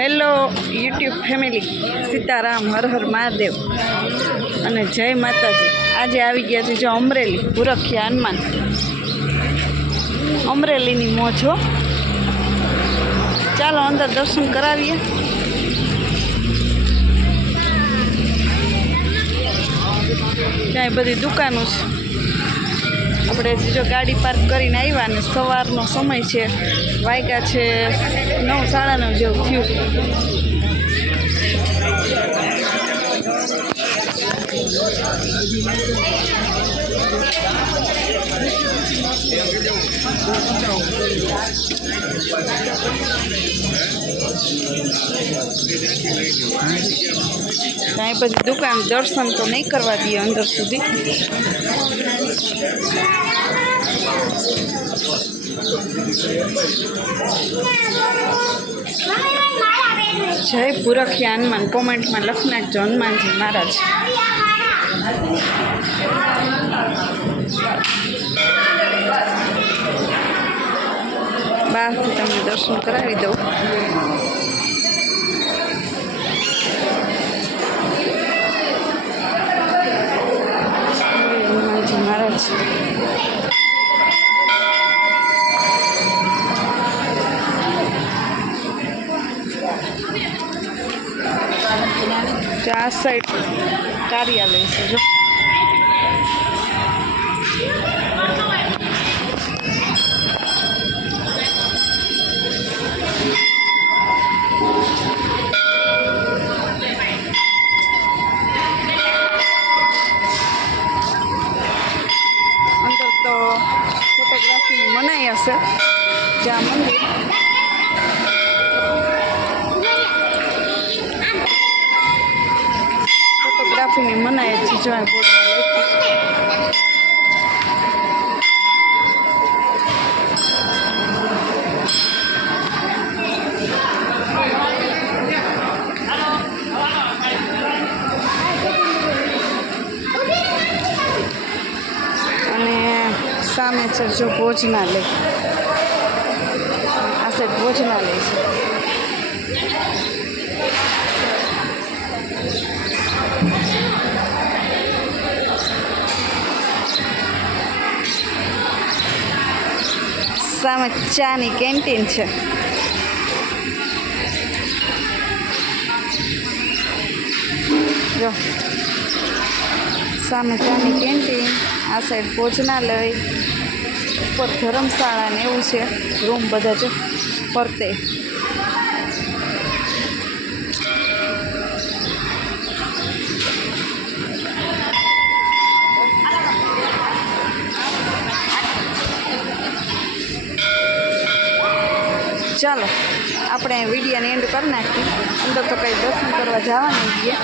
Hello YouTube family, Sitaram, Har Har Mahadev અને જય માતાજી। આજે આવી ગયા છે જો અમરેલી પુરખિયા હનુમાન, અમરેલીની મોજ હો। ચાલો અંદર દર્શન કરાવીએ। ત્યાં બધી દુકાનો છે। આપણે જો ગાડી પાર્ક કરીને આવ્યા ને સવારનો સમય છે, વાગ્યા છે 9, 9:30 જેવું થયું। કાંઈ પછી દુકાન દર્શન તો નહીં કરવા દઈએ અંદર સુધી। જય પુરખિયા હનુમાન કોમેન્ટમાં લખી નાખજો, હનુમાનજી મહારાજ। બહારથી તમને દર્શન કરાવી દઉં। હનુમાનજી મહારાજ આ સાઈડ કાર્યાલય છે જો। અંદર તો ફોટોગ્રાફીની મનાઈ હશે, જ્યાં મંદિર ફોટોગ્રાફીની મનાઈ છે જો આ બોર્ડમાં લખ્યું। અને સામે છે જો ભોજનાલય, આ સાઈડ ભોજનાલય છે। સામે ચાની કેન્ટીન છે। જો સામે ચાની કેન્ટીન, આ સાઈડ ભોજનાલય, ઉપર ધર્મશાળા ને એવું છે, રૂમ બધા છે ફરતે। ચાલો આપણે વિડીયોને એન્ડ કરી નાખીએ। અંદર તો કંઈ દર્શન કરવા જવા નહીં દઈએ,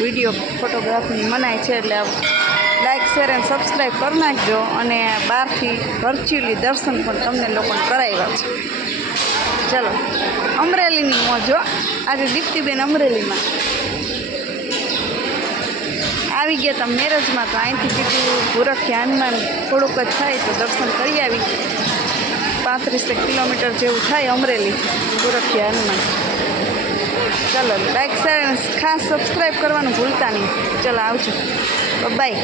વિડીયો ફોટોગ્રાફીની મનાઈ છે, એટલે લાઈક, શેર અને સબસ્ક્રાઈબ કરી નાખજો। અને બહારથી વર્ચ્યુઅલી દર્શન પણ તમને લોકોને કરાવ્યા છે। ચાલો અમરેલીની મોજો, આજે દીપ્તિબેન અમરેલીમાં આવી ગયા હતા મેરેજમાં, તો અહીંથી કીધું પુરખિયા હનુમાન થોડુંક જ થાય તો દર્શન કરી આવી। 35 કિલોમીટર જેવું થાય અમરેલી પુરખિયા હનુમાન। ચાલો લાઈક, શેર અને ખાસ સબસ્ક્રાઈબ કરવાનું ભૂલતા નહીં। ચાલો આવજો, બાય।